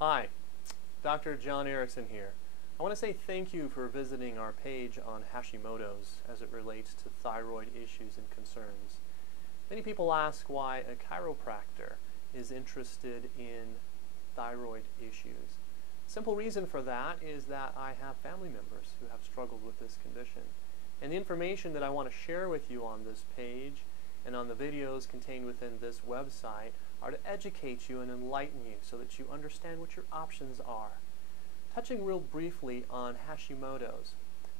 Hi, Dr. John Erickson here. I want to say thank you for visiting our page on Hashimoto's as it relates to thyroid issues and concerns. Many people ask why a chiropractor is interested in thyroid issues. Simple reason for that is that I have family members who have struggled with this condition. And the information that I want to share with you on this page and on the videos contained within this website are to educate you and enlighten you so that you understand what your options are. Touching real briefly on Hashimoto's,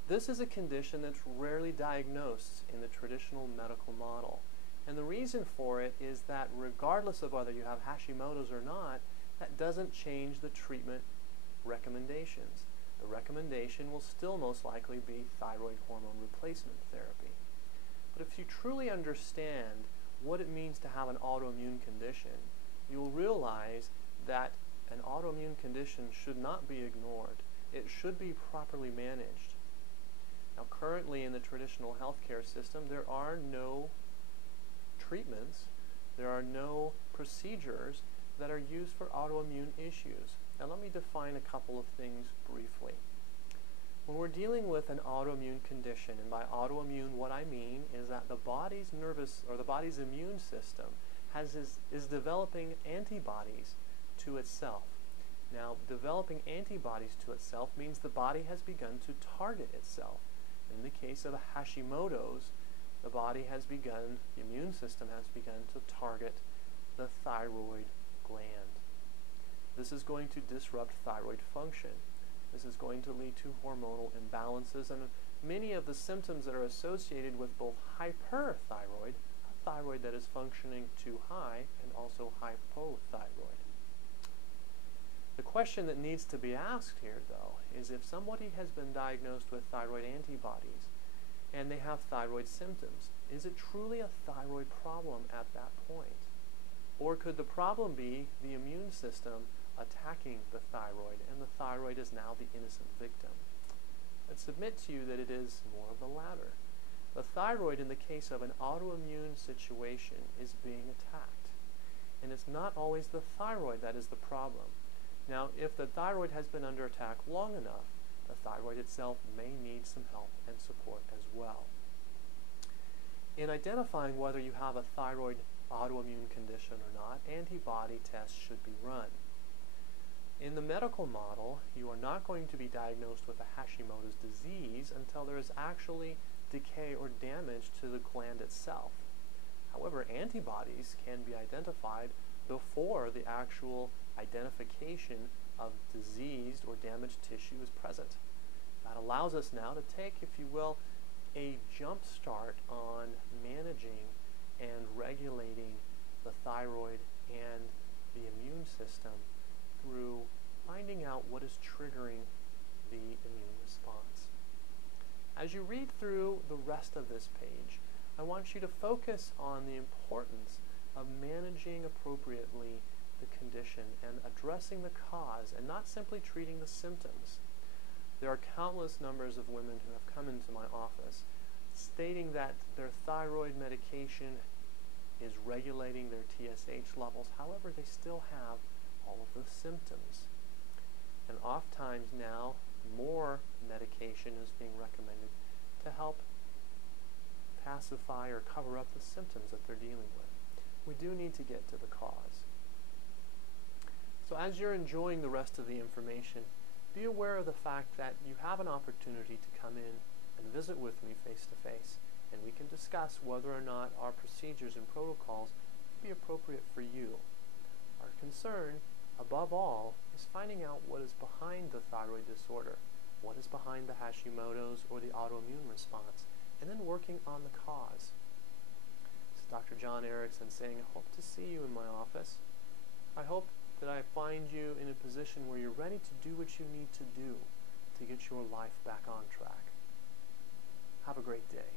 this is a condition that's rarely diagnosed in the traditional medical model. And the reason for it is that regardless of whether you have Hashimoto's or not, that doesn't change the treatment recommendations. The recommendation will still most likely be thyroid hormone replacement therapy. But if you truly understand what it means to have an autoimmune condition, you'll realize that an autoimmune condition should not be ignored. It should be properly managed. Now, currently in the traditional healthcare system, there are no treatments, there are no procedures that are used for autoimmune issues. Now, let me define a couple of things briefly. When we're dealing with an autoimmune condition, and by autoimmune what I mean is that the body's body's immune system is developing antibodies to itself. Now, developing antibodies to itself means the body has begun to target itself. In the case of Hashimoto's, the immune system has begun to target the thyroid gland. This is going to disrupt thyroid function. This is going to lead to hormonal imbalances, and many of the symptoms that are associated with both hyperthyroid, a thyroid that is functioning too high, and also hypothyroid. The question that needs to be asked here, though, is if somebody has been diagnosed with thyroid antibodies and they have thyroid symptoms, is it truly a thyroid problem at that point? Or could the problem be the immune system attacking the thyroid, and the thyroid is now the innocent victim? I'd submit to you that it is more of the latter. The thyroid, in the case of an autoimmune situation, is being attacked. And it's not always the thyroid that is the problem. Now, if the thyroid has been under attack long enough, the thyroid itself may need some help and support as well. In identifying whether you have a thyroid autoimmune condition or not, antibody tests should be run. In the medical model, you are not going to be diagnosed with a Hashimoto's disease until there is actually decay or damage to the gland itself. However, antibodies can be identified before the actual identification of diseased or damaged tissue is present. That allows us now to take, if you will, a jump start on managing and regulating the thyroid and the immune system through finding out what is triggering the immune response. As you read through the rest of this page, I want you to focus on the importance of managing appropriately the condition and addressing the cause and not simply treating the symptoms. There are countless numbers of women who have come into my office stating that their thyroid medication is regulating their TSH levels. However, they still have all of the symptoms. And oftentimes now, more medication is being recommended to help pacify or cover up the symptoms that they're dealing with. We do need to get to the cause. So as you're enjoying the rest of the information, be aware of the fact that you have an opportunity to come in and visit with me face to face, and we can discuss whether or not our procedures and protocols would be appropriate for you. Our concern, above all, is finding out what is behind the thyroid disorder, what is behind the Hashimoto's or the autoimmune response, and then working on the cause. This is Dr. John Erickson saying, I hope to see you in my office. I hope that I find you in a position where you're ready to do what you need to do to get your life back on track. Have a great day.